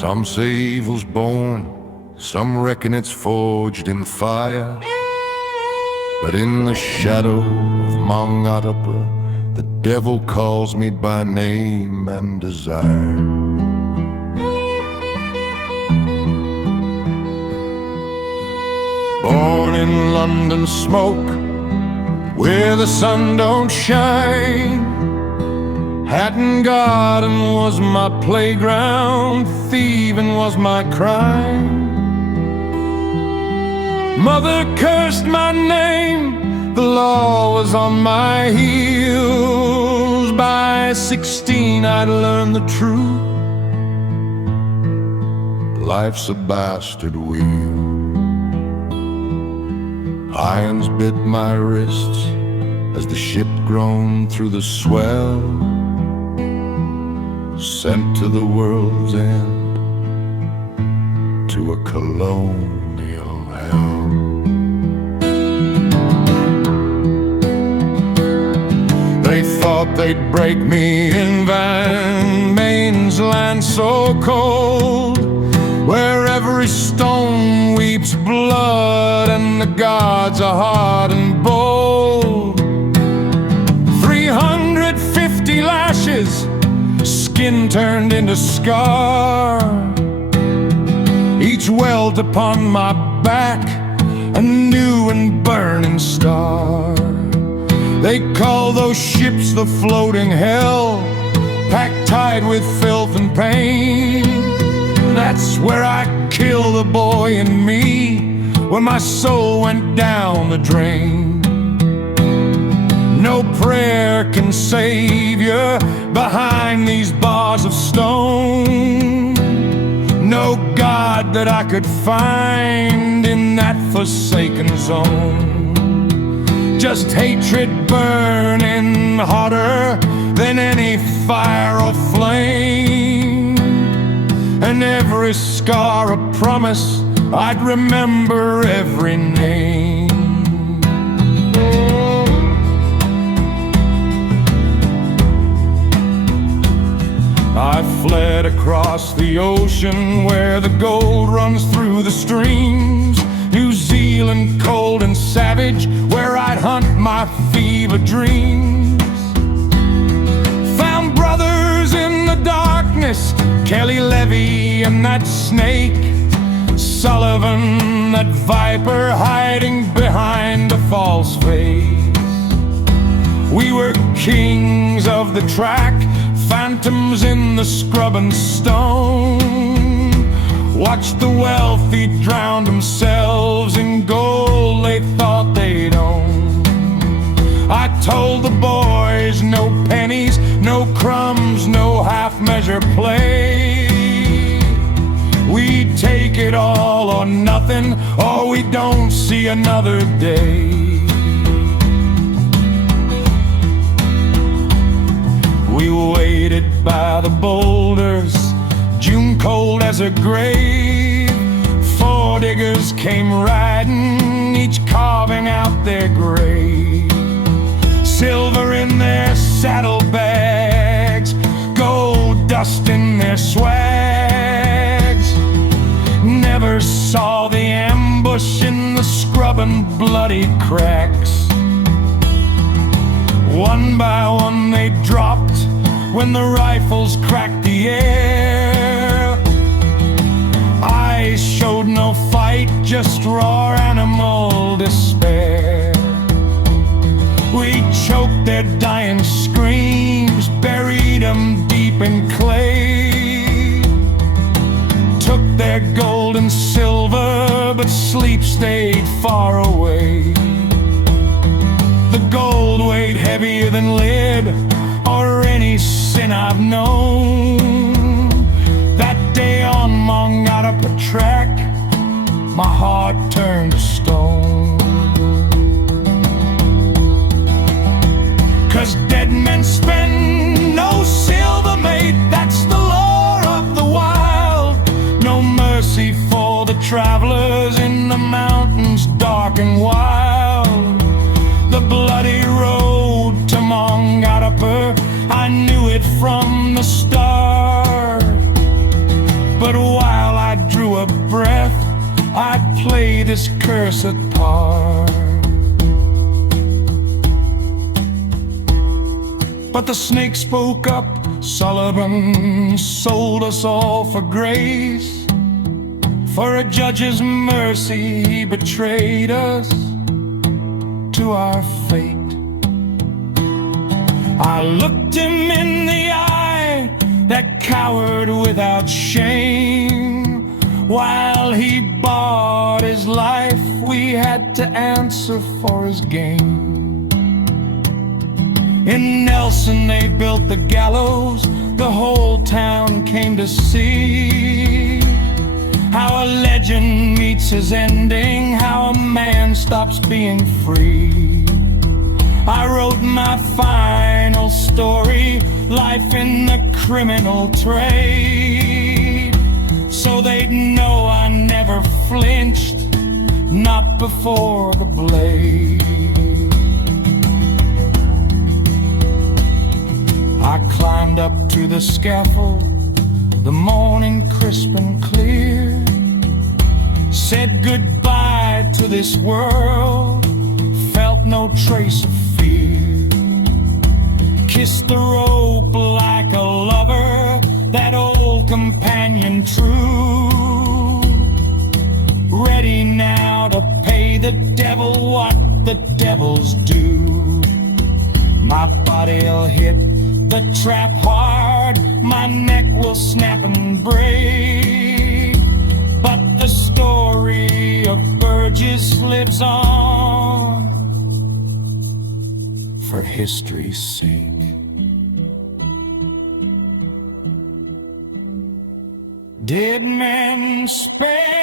Some say evil's born, some reckon it's forged in fire. But in the shadow of Maungatapu, the devil calls me by name and desire. Born in London smoke, where the sun don't shine, Hatton Garden was my playground, thieving was my crime. Mother cursed my name, the law was on my heels. By 16 I'd learned the truth, life's a bastard wheel. Irons bit my wrists as the ship groaned through the swell, sent to the world's end, to a colonial hell. They thought they'd break me in Van Main's land so cold, where every stone weeps blood and the gods are hard and bold. 350 lashes, skin turned into scar, each welt upon my back a new and burning star. They call those ships the floating hell, packed tight with filth and pain. That's where I killed the boy in me, where my soul went down the drain. No prayer can save you behind these bars of stone. No God that I could find in that forsaken zone. Just hatred burning hotter than any fire or flame, and every scar a promise I'd remember every name. I fled across the ocean where the gold runs through the streams. New Zealand, cold and savage, where I'd hunt my fever dreams. Found brothers in the darkness, Kelly Levy and that snake, Sullivan, that viper hiding behind a false face. We were kings of the track, phantoms in the scrub and stone. Watched the wealthy drown themselves in gold they thought they'd own. I told the boys no pennies, no crumbs, no half-measure play. We take it all or nothing, or we don't see another day. We waited by the boulders, June cold as a grave. 4 diggers came riding, each carving out their grave. Silver in their saddlebags, gold dust in their swags. Never saw the ambush in the scrub and bloody cracks. One by one they dropped when the rifles cracked the air. Eyes showed no fight, just raw animal despair. We choked their dying screams, buried them deep in clay. Took their gold and silver, but sleep stayed far away. The gold weighed heavier than lead or any sin I've known. That day on Maungatapu track, my heart turned to stone. 'Cause dead men spend no silver, mate, that's the law of the wild. No mercy for the travelers in the mountains dark and wild. The bloody road to Maungatapu, I knew it from the start. But a breath, I'd play this cursed part. But the snake spoke up. Sullivan sold us all for grace. For a judge's mercy, he betrayed us to our fate. I looked him in the eye, that coward without shame. While he bought his life, we had to answer for his game. In Nelson they built the gallows, the whole town came to see how a legend meets his ending, how a man stops being free. I wrote my final story, life in the criminal trade, so they'd know I never flinched, not before the blade. I climbed up to the scaffold, the morning crisp and clear, said goodbye to this world, felt no trace of fear, kissed the rope like a lover, that old companion true, ready now to pay the devil what the devil's due. My body'll hit the trap hard, my neck will snap and break, but the story of Burgess lives on for history's sake. Did men spare